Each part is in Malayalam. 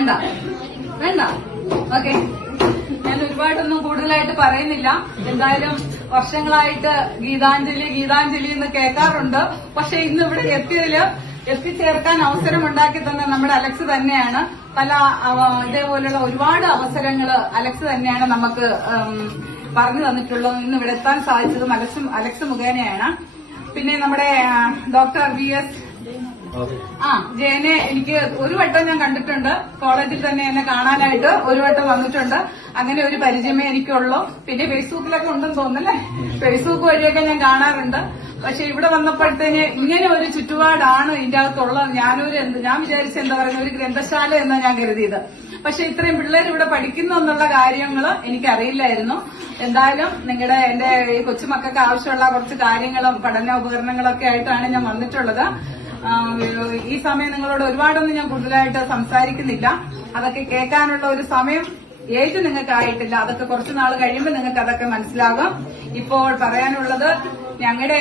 വേണ്ട വേണ്ട ഓക്കെ. ഞാൻ ഒരുപാടൊന്നും കൂടുതലായിട്ട് പറയുന്നില്ല. എന്തായാലും വർഷങ്ങളായിട്ട് ഗീതാഞ്ജലി ഗീതാഞ്ജലി എന്ന് കേൾക്കാറുണ്ട്. പക്ഷെ ഇന്ന് ഇവിടെ എത്തിച്ചേർക്കാൻ അവസരം ഉണ്ടാക്കി തന്ന നമ്മുടെ അലക്സ് തന്നെയാണ്. പല ഇതേപോലുള്ള ഒരുപാട് അവസരങ്ങൾ അലക്സ് തന്നെയാണ് നമുക്ക് പറഞ്ഞു തന്നിട്ടുള്ളത്. ഇന്ന് ഇവിടെ എത്താൻ സാധിച്ചതും അലക്സ് മുഖേനയാണ്. പിന്നെ നമ്മുടെ ഡോക്ടർ VS ജയനെ എനിക്ക് ഒരു വട്ടം ഞാൻ കണ്ടിട്ടുണ്ട്. കോളേജിൽ തന്നെ എന്നെ കാണാനായിട്ട് ഒരു വട്ടം വന്നിട്ടുണ്ട്. അങ്ങനെ ഒരു പരിചയമേ എനിക്കുള്ളൂ. പിന്നെ ഫേസ്ബുക്കിലൊക്കെ ഉണ്ടെന്ന് തോന്നുന്നല്ലേ, ഫേസ്ബുക്ക് വഴിയൊക്കെ ഞാൻ കാണാറുണ്ട്. പക്ഷെ ഇവിടെ വന്നപ്പോഴത്തേന് ഇങ്ങനെ ഒരു ചുറ്റുപാടാണ് ഇതിന്റെ അകത്തുള്ളത്. ഞാൻ വിചാരിച്ച എന്താ പറയുക, ഒരു ഗ്രന്ഥശാല എന്നാണ് ഞാൻ കരുതിയത്. പക്ഷെ ഇത്രയും പിള്ളേർ ഇവിടെ പഠിക്കുന്നു എന്നുള്ള കാര്യങ്ങൾ എനിക്കറിയില്ലായിരുന്നു. എന്തായാലും എന്റെ ഈ കൊച്ചുമക്കൾക്ക് ആവശ്യമുള്ള കുറച്ച് കാര്യങ്ങളും പഠന ഉപകരണങ്ങളൊക്കെ ആയിട്ടാണ് ഞാൻ വന്നിട്ടുള്ളത്. ഈ സമയം നിങ്ങളോട് ഒരുപാടൊന്നും ഞാൻ കൂടുതലായിട്ട് സംസാരിക്കുന്നില്ല. അതൊക്കെ കേൾക്കാനുള്ള ഒരു സമയം ഏജ് നിങ്ങൾക്കായിട്ടില്ല. അതൊക്കെ കുറച്ചു നാൾ കഴിയുമ്പോൾ നിങ്ങൾക്ക് അതൊക്കെ മനസ്സിലാകും. ഇപ്പോൾ പറയാനുള്ളത്, ഞങ്ങളുടെ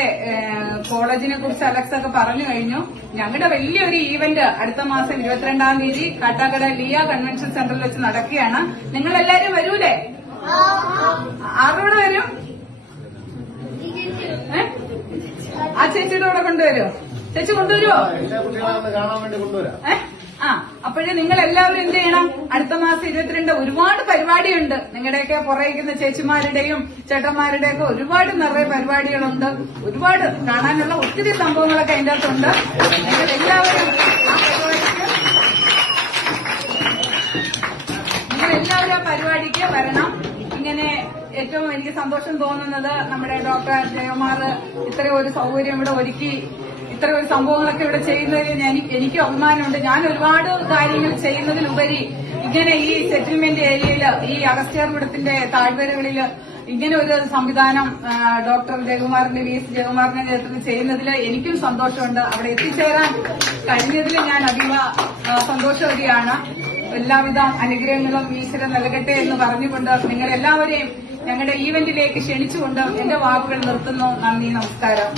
കോളേജിനെ കുറിച്ച് അലക്സ് ഒക്കെ പറഞ്ഞു കഴിഞ്ഞു. ഞങ്ങളുടെ വലിയൊരു ഈവന്റ് അടുത്ത മാസം 22-ാം തീയതി കാട്ടാക്കട ലിയ കൺവെൻഷൻ സെന്ററിൽ വെച്ച് നടക്കുകയാണ്. നിങ്ങൾ എല്ലാരും വരൂലേ? ആരോട് വരും? ആ ചേച്ചിയുടെ കൂടെ കൊണ്ടുവരുമോ? ചേച്ചി കൊണ്ടുവരുമോ? അപ്പോഴേ നിങ്ങൾ എല്ലാവരും എന്ത് ചെയ്യണം? അടുത്ത മാസം 22 ഒരുപാട് പരിപാടിയുണ്ട്. നിങ്ങളുടെയൊക്കെ പുറകിക്കുന്ന ചേച്ചിമാരുടെയും ചേട്ടന്മാരുടെയൊക്കെ ഒരുപാട് നിറയെ പരിപാടികളുണ്ട്. ഒരുപാട് കാണാനുള്ള ഒത്തിരി സംഭവങ്ങളൊക്കെ അതിന്റെ അകത്തുണ്ട്. നിങ്ങളെല്ലാവരും ആ പരിപാടിക്ക് വരണം. ഇങ്ങനെ ഏറ്റവും എനിക്ക് സന്തോഷം തോന്നുന്നത് നമ്മുടെ ഡോക്ടർ ജയകുമാർ ഇത്രയും ഒരു സൗകര്യം ഇവിടെ ഒരുക്കി ഇത്ര ഒരു സംഭവങ്ങളൊക്കെ ഇവിടെ ചെയ്യുന്നതിൽ എനിക്ക് അഭിമാനമുണ്ട്. ഞാൻ ഒരുപാട് കാര്യങ്ങൾ ചെയ്യുന്നതിലുപരി ഇങ്ങനെ ഈ സെറ്റിൽമെന്റ് ഏരിയയിൽ ഈ അഗസ്ത്യാർകൂടത്തിന്റെ താഴ്വരകളിൽ ഇങ്ങനെ ഒരു സംവിധാനം ഡോക്ടർ ജയകുമാറിന്റെ VS ജയകുമാറിന്റെ നേതൃത്വത്തിൽ ചെയ്യുന്നതിൽ എനിക്കും സന്തോഷമുണ്ട്. അവിടെ എത്തിച്ചേരാൻ കഴിഞ്ഞതിൽ ഞാൻ അതീവ സന്തോഷവതിയാണ്. എല്ലാവിധ അനുഗ്രഹങ്ങളും ഈശ്വരൻ നൽകട്ടെ എന്ന് പറഞ്ഞുകൊണ്ട് നിങ്ങളെല്ലാവരെയും ഞങ്ങളുടെ ഈവന്റിലേക്ക് ക്ഷണിച്ചുകൊണ്ട് എന്റെ വാക്കുകൾ നിർത്തുന്നു. നന്ദി, നമസ്കാരം.